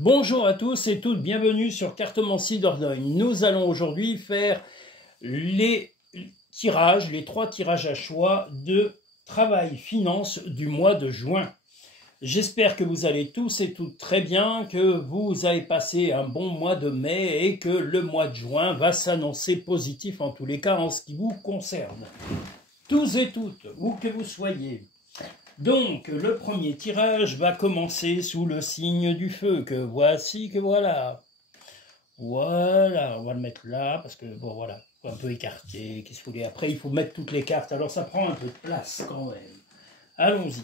Bonjour à tous et toutes, bienvenue sur Cartomancie Dordogne. Nous allons aujourd'hui faire les tirages, les 3 tirages à choix de travail finance du mois de juin. J'espère que vous allez tous et toutes très bien, que vous avez passé un bon mois de mai et que le mois de juin va s'annoncer positif en tous les cas en ce qui vous concerne. Tous et toutes, où que vous soyez. Donc, le premier tirage va commencer sous le signe du feu, que voici, que voilà. Voilà, on va le mettre là, parce que, bon, voilà, faut un peu écarter, qu'est-ce que vous voulez. Après, il faut mettre toutes les cartes, alors ça prend un peu de place quand même. Allons-y.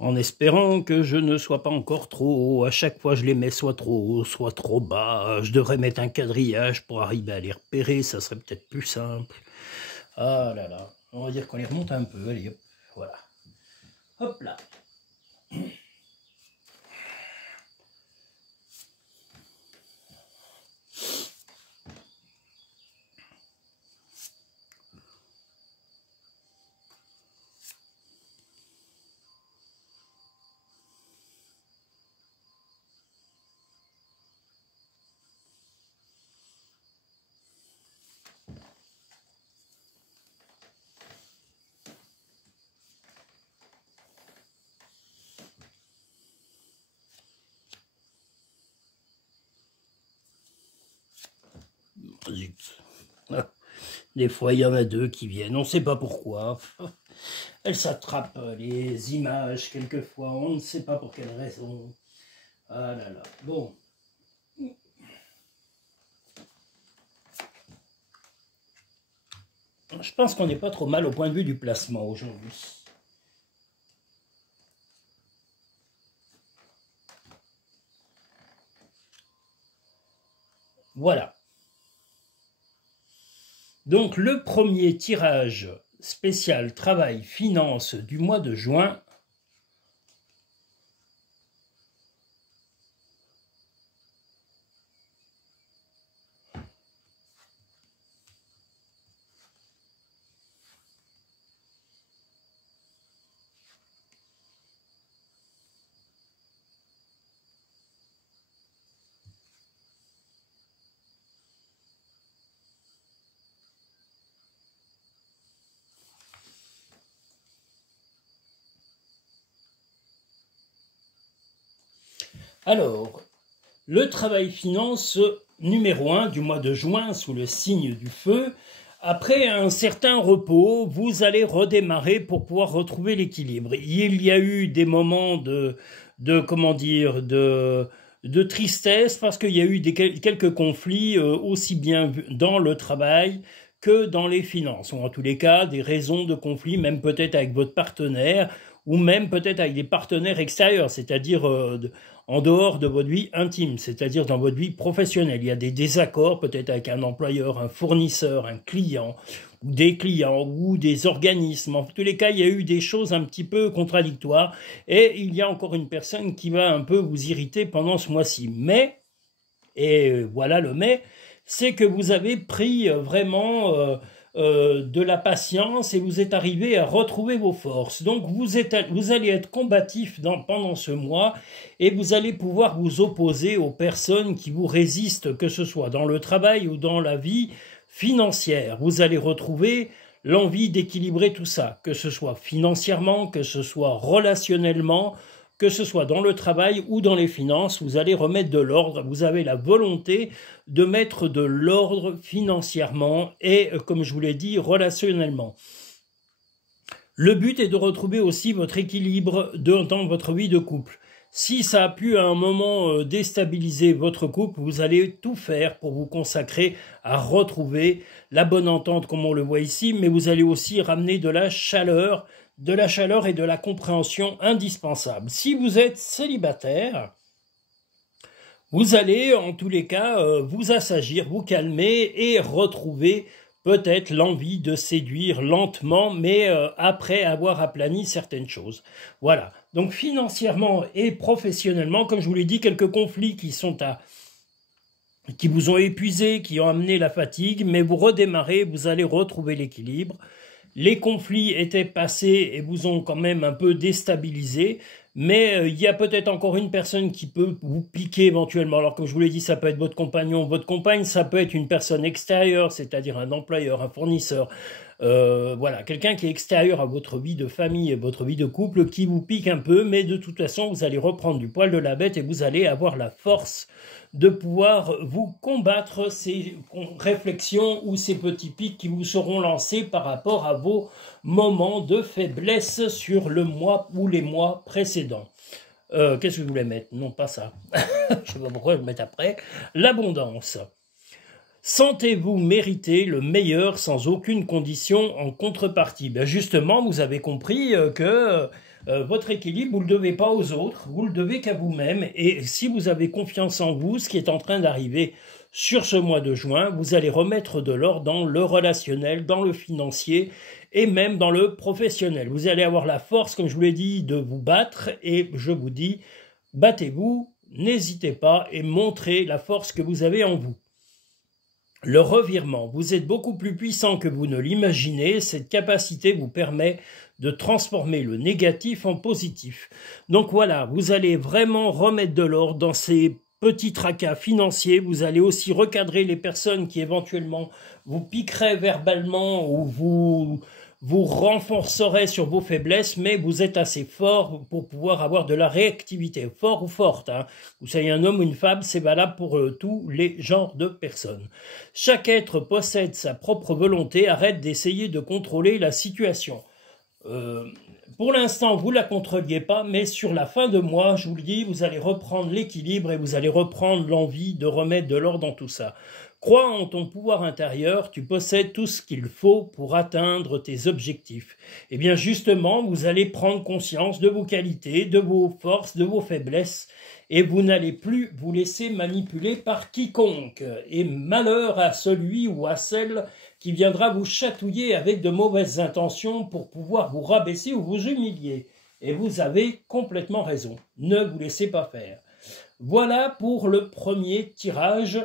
En espérant que je ne sois pas encore trop haut, à chaque fois je les mets soit trop haut, soit trop bas. Je devrais mettre un quadrillage pour arriver à les repérer, ça serait peut-être plus simple. Ah là là, on va dire qu'on les remonte un peu, allez hop, voilà. Hop là. Des fois, il y en a deux qui viennent, on ne sait pas pourquoi. Elles s'attrapent les images quelquefois, on ne sait pas pour quelle raison. Ah là là, bon. Je pense qu'on n'est pas trop mal au point de vue du placement aujourd'hui. Voilà. Donc le premier tirage spécial travail finance du mois de juin. Alors, le travail finance numéro 1 du mois de juin sous le signe du feu. Après un certain repos, vous allez redémarrer pour pouvoir retrouver l'équilibre. Il y a eu des moments de tristesse parce qu'il y a eu quelques conflits aussi bien dans le travail que dans les finances, ou en tous les cas des raisons de conflit, même peut-être avec votre partenaire, ou même peut-être avec des partenaires extérieurs, c'est-à-dire en dehors de votre vie intime, c'est-à-dire dans votre vie professionnelle. Il y a des désaccords peut-être avec un employeur, un fournisseur, un client, ou des clients, ou des organismes. En tous les cas, il y a eu des choses un petit peu contradictoires, et il y a encore une personne qui va un peu vous irriter pendant ce mois-ci. Mais, et voilà le mais, c'est que vous avez pris vraiment de la patience et vous êtes arrivé à retrouver vos forces. Donc vous allez être combatif pendant ce mois et vous allez pouvoir vous opposer aux personnes qui vous résistent, que ce soit dans le travail ou dans la vie financière. Vous allez retrouver l'envie d'équilibrer tout ça, que ce soit financièrement, que ce soit relationnellement, que ce soit dans le travail ou dans les finances, vous allez remettre de l'ordre, vous avez la volonté de mettre de l'ordre financièrement et, comme je vous l'ai dit, relationnellement. Le but est de retrouver aussi votre équilibre dans votre vie de couple. Si ça a pu à un moment déstabiliser votre couple, vous allez tout faire pour vous consacrer à retrouver la bonne entente comme on le voit ici, mais vous allez aussi ramener de la chaleur et de la compréhension indispensable. Si vous êtes célibataire, vous allez en tous les cas vous assagir, vous calmer et retrouver peut-être l'envie de séduire lentement, mais après avoir aplani certaines choses. Voilà. Donc financièrement et professionnellement, comme je vous l'ai dit, quelques conflits qui vous ont épuisé, qui ont amené la fatigue, mais vous redémarrez, vous allez retrouver l'équilibre. Les conflits étaient passés et vous ont quand même un peu déstabilisé. Mais il y a peut-être encore une personne qui peut vous piquer éventuellement. Alors comme je vous l'ai dit, ça peut être votre compagnon, votre compagne, ça peut être une personne extérieure, c'est-à-dire un employeur, un fournisseur. Voilà, quelqu'un qui est extérieur à votre vie de famille et votre vie de couple qui vous pique un peu, mais de toute façon, vous allez reprendre du poil de la bête et vous allez avoir la force de pouvoir vous combattre ces réflexions ou ces petits pics qui vous seront lancés par rapport à vos moments de faiblesse sur le mois ou les mois précédents. Qu'est-ce que je voulais mettre? Non, pas ça. Je ne sais pas pourquoi je vais mettre après. L'abondance. Sentez-vous mériter le meilleur sans aucune condition en contrepartie? Ben justement, vous avez compris que votre équilibre, vous ne le devez pas aux autres, vous le devez qu'à vous-même. Et si vous avez confiance en vous, ce qui est en train d'arriver sur ce mois de juin, vous allez remettre de l'ordre dans le relationnel, dans le financier et même dans le professionnel. Vous allez avoir la force, comme je vous l'ai dit, de vous battre et je vous dis, battez-vous, n'hésitez pas et montrez la force que vous avez en vous. Le revirement, vous êtes beaucoup plus puissant que vous ne l'imaginez, cette capacité vous permet de transformer le négatif en positif. Donc voilà, vous allez vraiment remettre de l'ordre dans ces petits tracas financiers, vous allez aussi recadrer les personnes qui éventuellement vous piqueraient verbalement ou vous renforcerait sur vos faiblesses, mais vous êtes assez fort pour pouvoir avoir de la réactivité, fort ou forte. Hein. Vous soyez un homme ou une femme, c'est valable pour tous les genres de personnes. Chaque être possède sa propre volonté, arrête d'essayer de contrôler la situation. Pour l'instant, vous ne la contrôliez pas, mais sur la fin de mois, je vous le dis, vous allez reprendre l'équilibre et vous allez reprendre l'envie de remettre de l'ordre dans tout ça. Crois en ton pouvoir intérieur, tu possèdes tout ce qu'il faut pour atteindre tes objectifs. Et bien justement, vous allez prendre conscience de vos qualités, de vos forces, de vos faiblesses, et vous n'allez plus vous laisser manipuler par quiconque. Et malheur à celui ou à celle qui viendra vous chatouiller avec de mauvaises intentions pour pouvoir vous rabaisser ou vous humilier. Et vous avez complètement raison. Ne vous laissez pas faire. Voilà pour le premier tirage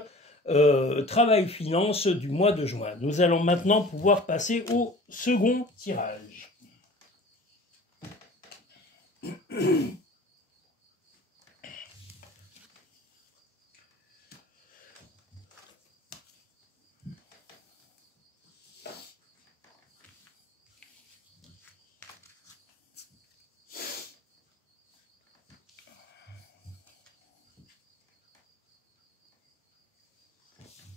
travail finance du mois de juin. Nous allons maintenant pouvoir passer au second tirage.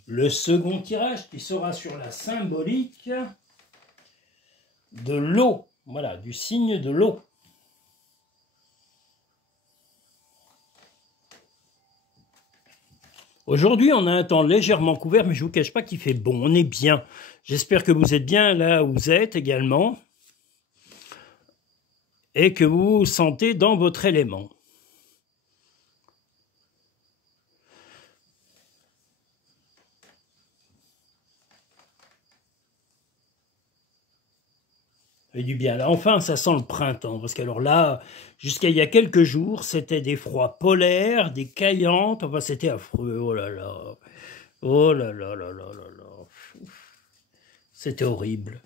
Le second tirage qui sera sur la symbolique de l'eau, voilà, du signe de l'eau. Aujourd'hui, on a un temps légèrement couvert, mais je ne vous cache pas qu'il fait bon, on est bien. J'espère que vous êtes bien là où vous êtes également et que vous vous sentez dans votre élément. Et du bien. Là, enfin, ça sent le printemps, parce qu'alors là, jusqu'à il y a quelques jours, c'était des froids polaires, des caillantes, enfin, c'était affreux, oh là là, oh là là là là là là, c'était horrible.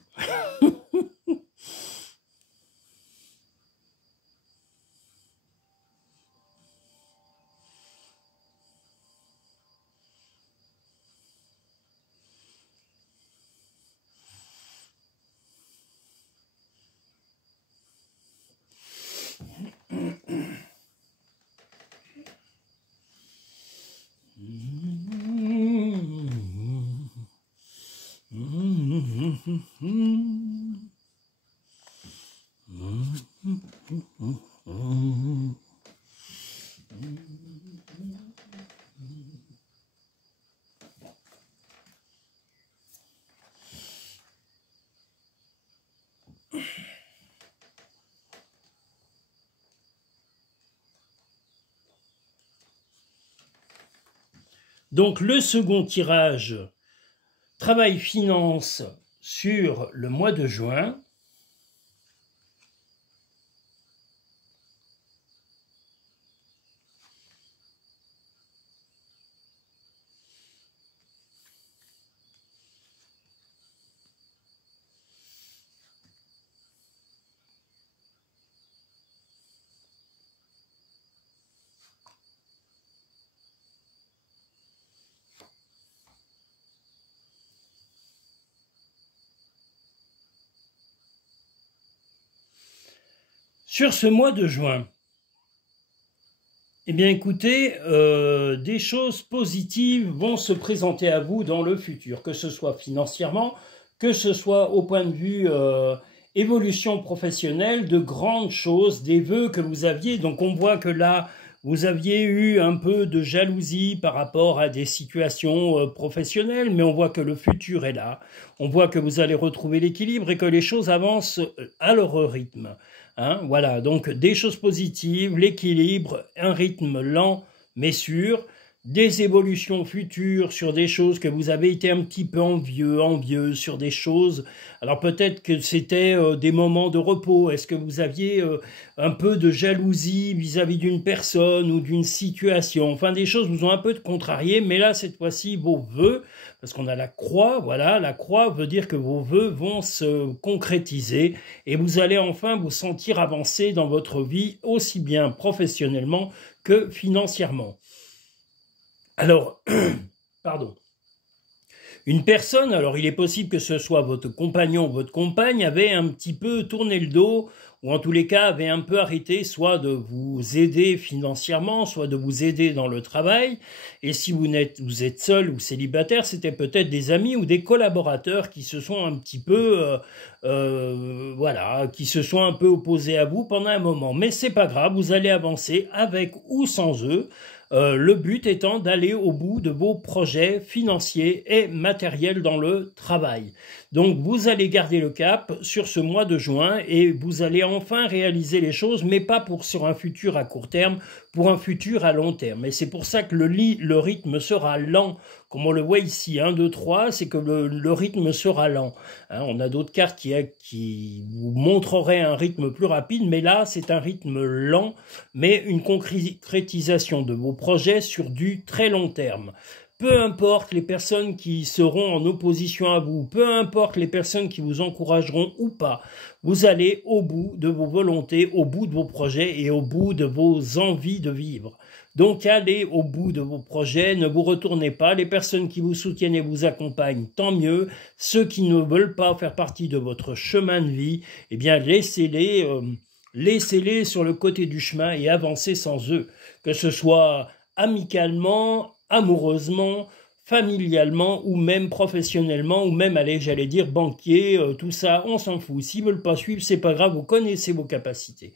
Donc le second tirage, travail finance sur le mois de juin. Sur ce mois de juin, eh bien écoutez, des choses positives vont se présenter à vous dans le futur, que ce soit financièrement, que ce soit au point de vue évolution professionnelle, de grandes choses, des vœux que vous aviez. Donc on voit que là, vous aviez eu un peu de jalousie par rapport à des situations professionnelles, mais on voit que le futur est là. On voit que vous allez retrouver l'équilibre et que les choses avancent à leur rythme. Hein, voilà, donc des choses positives, l'équilibre, un rythme lent mais sûr, des évolutions futures sur des choses que vous avez été un petit peu envieux sur des choses. Alors peut-être que c'était des moments de repos. Est-ce que vous aviez un peu de jalousie vis-à-vis d'une personne ou d'une situation? Enfin, des choses vous ont un peu contrarié, mais là, cette fois-ci, vos vœux, parce qu'on a la croix, voilà, la croix veut dire que vos vœux vont se concrétiser et vous allez enfin vous sentir avancer dans votre vie, aussi bien professionnellement que financièrement. Alors, pardon, une personne, alors il est possible que ce soit votre compagnon ou votre compagne, avait un petit peu tourné le dos, ou en tous les cas avait un peu arrêté soit de vous aider financièrement, soit de vous aider dans le travail. Et si vous êtes seul ou célibataire, c'était peut-être des amis ou des collaborateurs qui se sont un petit peu, voilà, qui se sont un peu opposés à vous pendant un moment. Mais c'est pas grave, vous allez avancer avec ou sans eux. Le but étant d'aller au bout de vos projets financiers et matériels dans le travail. Donc vous allez garder le cap sur ce mois de juin et vous allez enfin réaliser les choses, mais pas sur un futur à court terme, pour un futur à long terme. Et c'est pour ça que le rythme sera lent, comme on le voit ici, 1, 2, 3, c'est que le rythme sera lent. Hein, on a d'autres cartes qui vous montreraient un rythme plus rapide, mais là c'est un rythme lent, mais une concrétisation de vos projets sur du très long terme. Peu importe les personnes qui seront en opposition à vous, peu importe les personnes qui vous encourageront ou pas, vous allez au bout de vos volontés, au bout de vos projets et au bout de vos envies de vivre. Donc allez au bout de vos projets, ne vous retournez pas. Les personnes qui vous soutiennent et vous accompagnent, tant mieux. Ceux qui ne veulent pas faire partie de votre chemin de vie, eh bien laissez-les sur le côté du chemin et avancez sans eux. Que ce soit amicalement, amoureusement, familialement ou même professionnellement ou même, allez, j'allais dire banquier, tout ça, on s'en fout. S'ils veulent pas suivre, c'est pas grave, vous connaissez vos capacités.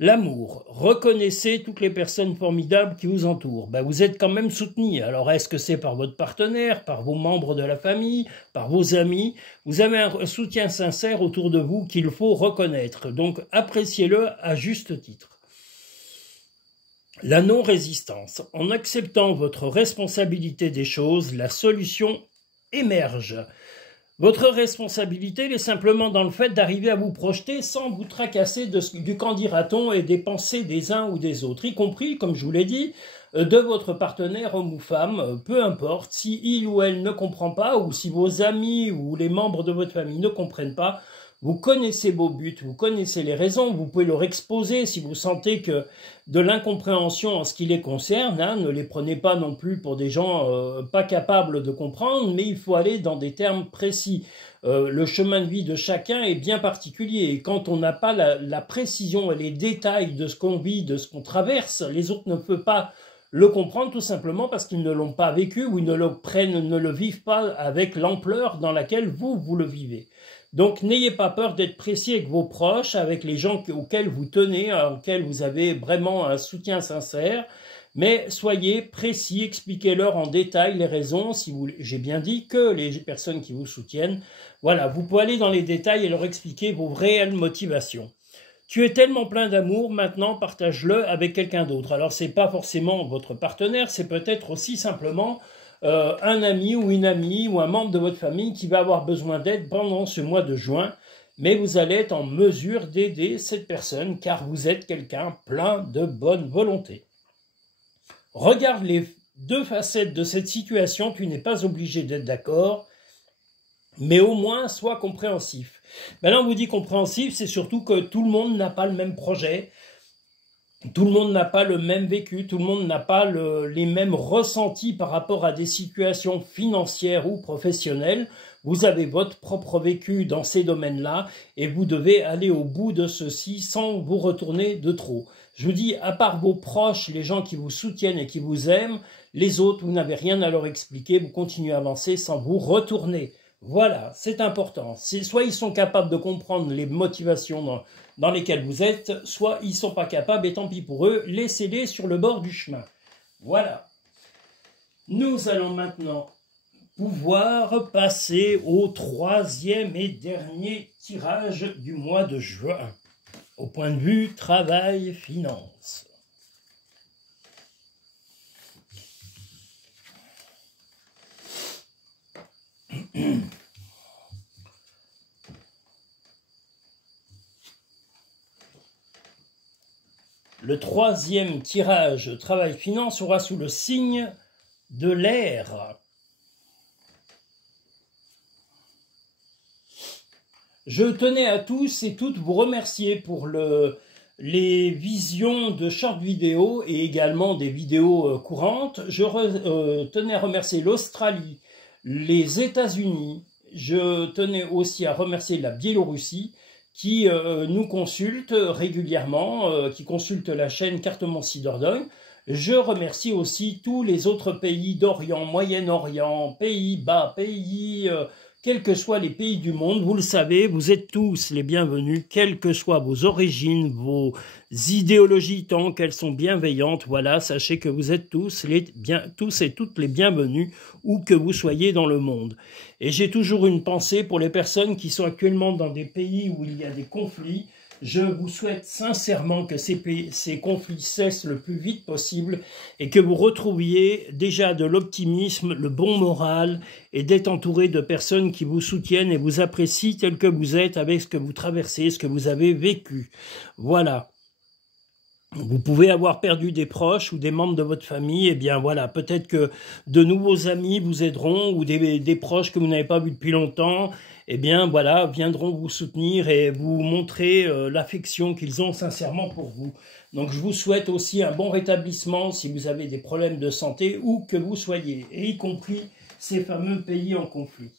L'amour, reconnaissez toutes les personnes formidables qui vous entourent. Ben, vous êtes quand même soutenu. Alors est-ce que c'est par votre partenaire, par vos membres de la famille, par vos amis? Vous avez un soutien sincère autour de vous qu'il faut reconnaître. Donc appréciez-le à juste titre. La non-résistance. En acceptant votre responsabilité des choses, la solution émerge. Votre responsabilité elle est simplement dans le fait d'arriver à vous projeter sans vous tracasser du qu'en dira-t-on et des pensées des uns ou des autres, y compris, comme je vous l'ai dit, de votre partenaire homme ou femme, peu importe, si il ou elle ne comprend pas ou si vos amis ou les membres de votre famille ne comprennent pas. Vous connaissez vos buts, vous connaissez les raisons, vous pouvez leur exposer si vous sentez que de l'incompréhension en ce qui les concerne, hein, ne les prenez pas non plus pour des gens pas capables de comprendre, mais il faut aller dans des termes précis. Le chemin de vie de chacun est bien particulier et quand on n'a pas la précision et les détails de ce qu'on vit, de ce qu'on traverse, les autres ne peuvent pas le comprendre tout simplement parce qu'ils ne l'ont pas vécu ou ils ne le vivent pas avec l'ampleur dans laquelle vous le vivez. Donc, n'ayez pas peur d'être précis avec vos proches, avec les gens auxquels vous tenez, auxquels vous avez vraiment un soutien sincère. Mais soyez précis, expliquez-leur en détail les raisons, j'ai bien dit que les personnes qui vous soutiennent. Voilà, vous pouvez aller dans les détails et leur expliquer vos réelles motivations. Tu es tellement plein d'amour, maintenant partage-le avec quelqu'un d'autre. Alors, ce n'est pas forcément votre partenaire, c'est peut-être aussi simplement un ami ou une amie ou un membre de votre famille qui va avoir besoin d'aide pendant ce mois de juin, mais vous allez être en mesure d'aider cette personne car vous êtes quelqu'un plein de bonne volonté. Regarde les deux facettes de cette situation, tu n'es pas obligé d'être d'accord, mais au moins sois compréhensif. Maintenant, on vous dit compréhensif, c'est surtout que tout le monde n'a pas le même projet, tout le monde n'a pas le même vécu, tout le monde n'a pas les mêmes ressentis par rapport à des situations financières ou professionnelles. Vous avez votre propre vécu dans ces domaines-là et vous devez aller au bout de ceci sans vous retourner de trop. Je vous dis, à part vos proches, les gens qui vous soutiennent et qui vous aiment, les autres, vous n'avez rien à leur expliquer, vous continuez à avancer sans vous retourner. Voilà, c'est important. Soit ils sont capables de comprendre les motivations dans lesquelles vous êtes, soit ils ne sont pas capables, et tant pis pour eux, laissez-les sur le bord du chemin. Voilà. Nous allons maintenant pouvoir passer au troisième et dernier tirage du mois de juin, au point de vue travail, finance. Le troisième tirage travail-finance sera sous le signe de l'air. Je tenais à tous et toutes vous remercier pour les visions de short vidéo et également des vidéos courantes. Je tenais à remercier l'Australie, les États-Unis. Je tenais aussi à remercier la Biélorussie qui nous consulte régulièrement, qui consulte la chaîne Carte-Moncy Dordogne. Je remercie aussi tous les autres pays d'Orient, Moyen-Orient, Pays-Bas, quels que soient les pays du monde. Vous le savez, vous êtes tous les bienvenus, quelles que soient vos origines, vos idéologies, tant qu'elles sont bienveillantes. Voilà, sachez que vous êtes tous et toutes les bienvenus, où que vous soyez dans le monde. Et j'ai toujours une pensée pour les personnes qui sont actuellement dans des pays où il y a des conflits. Je vous souhaite sincèrement que ces conflits cessent le plus vite possible et que vous retrouviez déjà de l'optimisme, le bon moral et d'être entouré de personnes qui vous soutiennent et vous apprécient tel que vous êtes avec ce que vous traversez, ce que vous avez vécu. Voilà. Vous pouvez avoir perdu des proches ou des membres de votre famille, et bien voilà, peut-être que de nouveaux amis vous aideront ou des proches que vous n'avez pas vus depuis longtemps, eh bien voilà, viendront vous soutenir et vous montrer l'affection qu'ils ont sincèrement pour vous. Donc je vous souhaite aussi un bon rétablissement si vous avez des problèmes de santé où que vous soyez, et y compris ces fameux pays en conflit.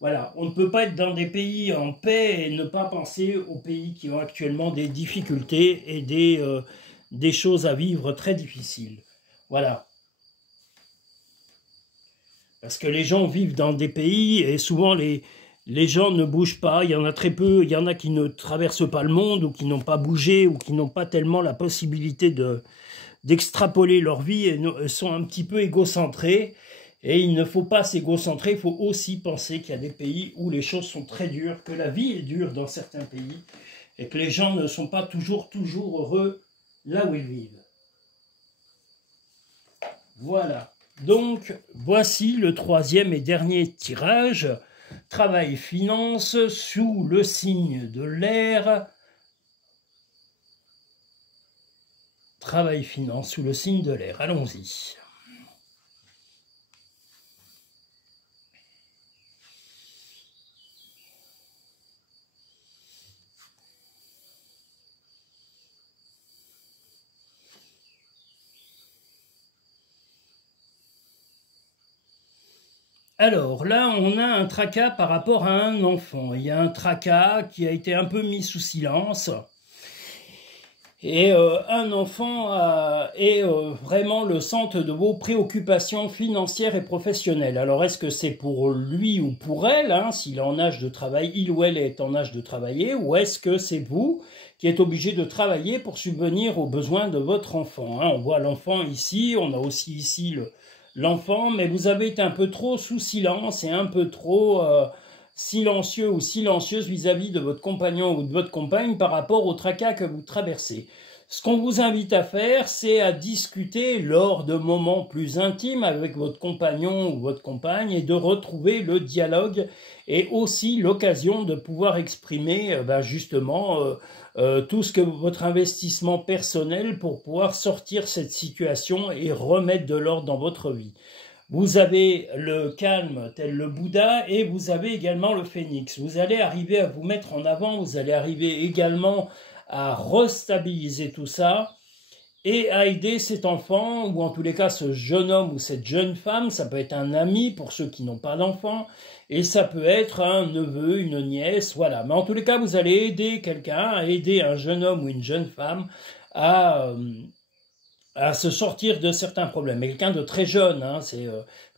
Voilà, on ne peut pas être dans des pays en paix et ne pas penser aux pays qui ont actuellement des difficultés et des choses à vivre très difficiles. Voilà. Parce que les gens vivent dans des pays et souvent les gens ne bougent pas. Il y en a très peu. Il y en a qui ne traversent pas le monde ou qui n'ont pas bougé ou qui n'ont pas tellement la possibilité d'extrapoler leur vie et sont un petit peu égocentrés. Et il ne faut pas s'égocentrer. Il faut aussi penser qu'il y a des pays où les choses sont très dures, que la vie est dure dans certains pays et que les gens ne sont pas toujours heureux là où ils vivent. Voilà. Donc, voici le troisième et dernier tirage. Travail finance sous le signe de l'air. Travail finance sous le signe de l'air. Allons-y. Alors là, on a un tracas par rapport à un enfant. Il y a un tracas qui a été un peu mis sous silence. Et un enfant est vraiment le centre de vos préoccupations financières et professionnelles. Alors est-ce que c'est pour lui ou pour elle, hein, s'il est en âge de travail, il ou elle est en âge de travailler, ou est-ce que c'est vous qui êtes obligé de travailler pour subvenir aux besoins de votre enfant, hein? On voit l'enfant ici, on a aussi ici l'enfant, mais vous avez été un peu trop sous silence et un peu trop silencieux ou silencieuse vis-à-vis de votre compagnon ou de votre compagne par rapport au tracas que vous traversez. Ce qu'on vous invite à faire, c'est à discuter lors de moments plus intimes avec votre compagnon ou votre compagne et de retrouver le dialogue et aussi l'occasion de pouvoir exprimer justement tout ce que votre investissement personnel pour pouvoir sortir cette situation et remettre de l'ordre dans votre vie. Vous avez le calme tel le Bouddha et vous avez également le phénix. Vous allez arriver à vous mettre en avant, vous allez arriver également à restabiliser tout ça et à aider cet enfant, ou en tous les cas ce jeune homme ou cette jeune femme. Ça peut être un ami pour ceux qui n'ont pas d'enfants, et ça peut être un neveu, une nièce, voilà. Mais en tous les cas, vous allez aider quelqu'un, à aider un jeune homme ou une jeune femme à se sortir de certains problèmes. Mais quelqu'un de très jeune, hein,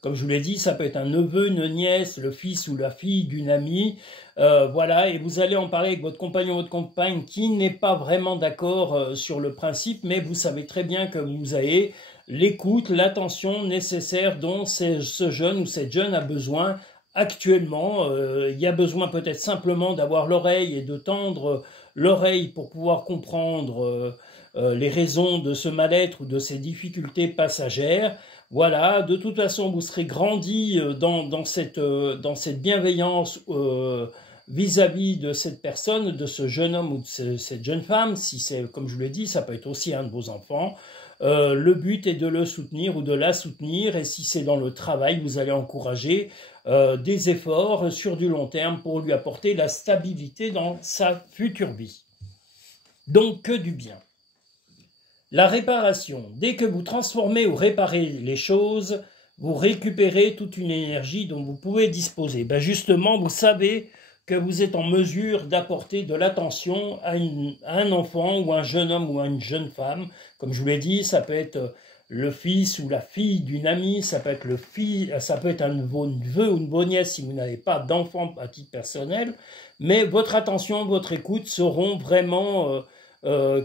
comme je vous l'ai dit, ça peut être un neveu, une nièce, le fils ou la fille d'une amie, voilà, et vous allez en parler avec votre compagnon ou votre compagne qui n'est pas vraiment d'accord sur le principe, mais vous savez très bien que vous avez l'écoute, l'attention nécessaire dont ce jeune ou cette jeune a besoin actuellement. Il y a besoin peut-être simplement d'avoir l'oreille et de tendre l'oreille pour pouvoir comprendre les raisons de ce mal-être ou de ces difficultés passagères. Voilà, de toute façon, vous serez grandi dans cette bienveillance vis-à-vis de cette personne, de ce jeune homme ou de cette jeune femme. Si c'est, comme je vous l'ai dit, ça peut être aussi un de vos enfants. Le but est de le soutenir ou de la soutenir, et si c'est dans le travail, vous allez encourager des efforts sur du long terme pour lui apporter la stabilité dans sa future vie. Donc, que du bien. La réparation. Dès que vous transformez ou réparez les choses, vous récupérez toute une énergie dont vous pouvez disposer. Ben justement, vous savez que vous êtes en mesure d'apporter de l'attention à un enfant ou un jeune homme ou à une jeune femme. Comme je vous l'ai dit, ça peut être le fils ou la fille d'une amie, ça peut être ça peut être un neveu ou une beau-nièce si vous n'avez pas d'enfant à titre personnel, mais votre attention, votre écoute seront vraiment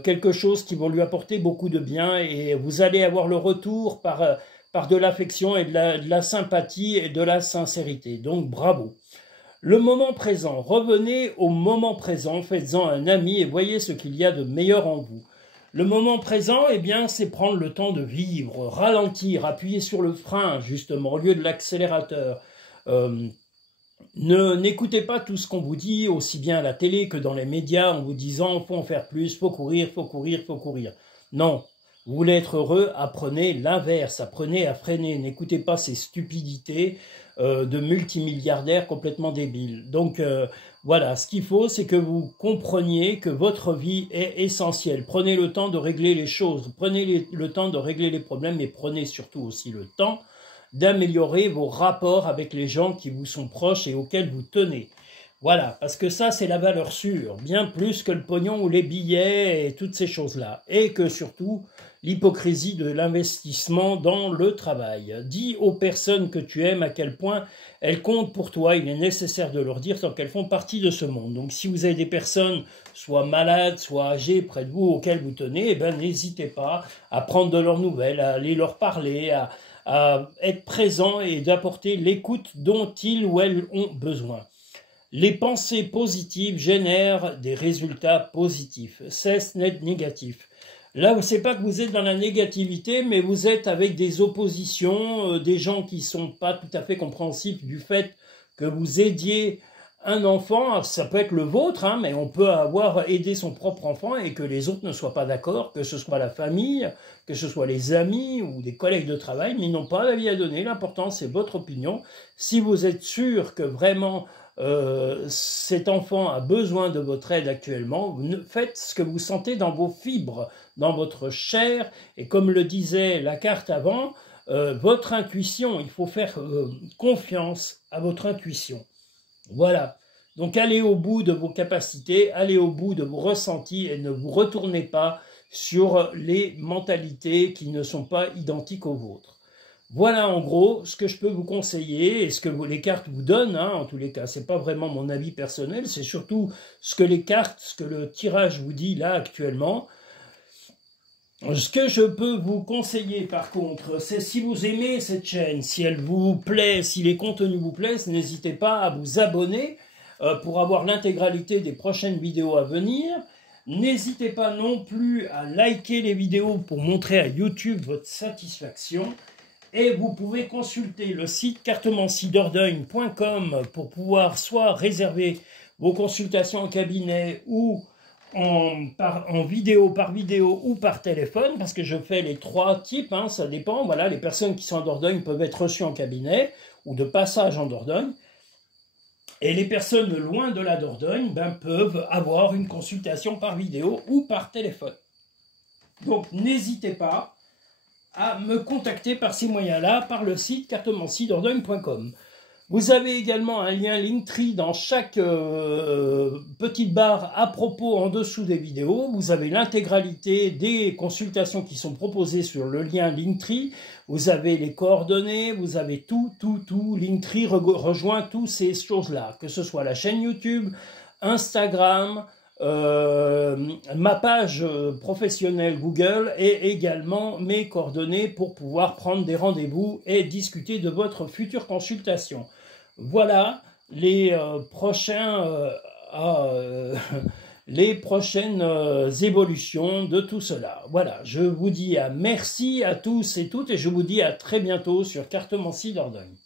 quelque chose qui va lui apporter beaucoup de bien, et vous allez avoir le retour par de l'affection et de la sympathie et de la sincérité. Donc bravo. Le moment présent, revenez au moment présent, faites-en un ami et voyez ce qu'il y a de meilleur en vous. Le moment présent, eh bien, c'est prendre le temps de vivre, ralentir, appuyer sur le frein, justement, au lieu de l'accélérateur. N'écoutez pas tout ce qu'on vous dit, aussi bien à la télé que dans les médias, en vous disant « faut en faire plus, faut courir, faut courir, faut courir ». Non, vous voulez être heureux, apprenez l'inverse, apprenez à freiner, n'écoutez pas ces stupidités de multimilliardaires complètement débiles. Donc voilà, ce qu'il faut, c'est que vous compreniez que votre vie est essentielle. Prenez le temps de régler les choses, prenez le temps de régler les problèmes, et prenez surtout aussi le temps d'améliorer vos rapports avec les gens qui vous sont proches et auxquels vous tenez. Voilà, parce que ça, c'est la valeur sûre, bien plus que le pognon ou les billets et toutes ces choses-là. Et que surtout, l'hypocrisie de l'investissement dans le travail. Dis aux personnes que tu aimes à quel point elles comptent pour toi. Il est nécessaire de leur dire tant qu'elles font partie de ce monde. Donc si vous avez des personnes, soit malades, soit âgées, près de vous, auxquelles vous tenez, eh ben, n'hésitez pas à prendre de leurs nouvelles, à aller leur parler, à être présent et d'apporter l'écoute dont ils ou elles ont besoin. Les pensées positives génèrent des résultats positifs. Cesse d'être négatif. Là, c'est pas que vous êtes dans la négativité, mais vous êtes avec des oppositions, des gens qui sont pas tout à fait compréhensifs du fait que vous aidiez un enfant. Alors, ça peut être le vôtre, hein, mais on peut avoir aidé son propre enfant et que les autres ne soient pas d'accord, que ce soit la famille, que ce soit les amis ou des collègues de travail, mais ils n'ont pas d'avis à donner. L'important, c'est votre opinion. Si vous êtes sûr que vraiment cet enfant a besoin de votre aide actuellement, faites ce que vous sentez dans vos fibres, dans votre chair, et comme le disait la carte avant, votre intuition, il faut faire confiance à votre intuition. Voilà, donc allez au bout de vos capacités, allez au bout de vos ressentis et ne vous retournez pas sur les mentalités qui ne sont pas identiques aux vôtres. Voilà en gros ce que je peux vous conseiller et ce que les cartes vous donnent, hein, en tous les cas. Ce n'est pas vraiment mon avis personnel, c'est surtout ce que les cartes, ce que le tirage vous dit là actuellement. Ce que je peux vous conseiller par contre, c'est si vous aimez cette chaîne, si elle vous plaît, si les contenus vous plaisent, n'hésitez pas à vous abonner pour avoir l'intégralité des prochaines vidéos à venir. N'hésitez pas non plus à liker les vidéos pour montrer à YouTube votre satisfaction. Et vous pouvez consulter le site cartomanciedordogne.com pour pouvoir soit réserver vos consultations en cabinet ou en vidéo par vidéo ou par téléphone, parce que je fais les trois types, hein, ça dépend. Voilà, les personnes qui sont en Dordogne peuvent être reçues en cabinet ou de passage en Dordogne. Et les personnes loin de la Dordogne peuvent avoir une consultation par vidéo ou par téléphone. Donc n'hésitez pas à me contacter par ces moyens-là, par le site cartomancie-dordogne.com. Vous avez également un lien Linktree dans chaque petite barre à propos en dessous des vidéos. Vous avez l'intégralité des consultations qui sont proposées sur le lien Linktree. Vous avez les coordonnées, vous avez tout. Linktree rejoint toutes ces choses-là, que ce soit la chaîne YouTube, Instagram, ma page professionnelle Google et également mes coordonnées pour pouvoir prendre des rendez-vous et discuter de votre future consultation. Voilà les les prochaines évolutions de tout cela. Voilà, je vous dis merci à tous et toutes et je vous dis à très bientôt sur Cartomancie Dordogne.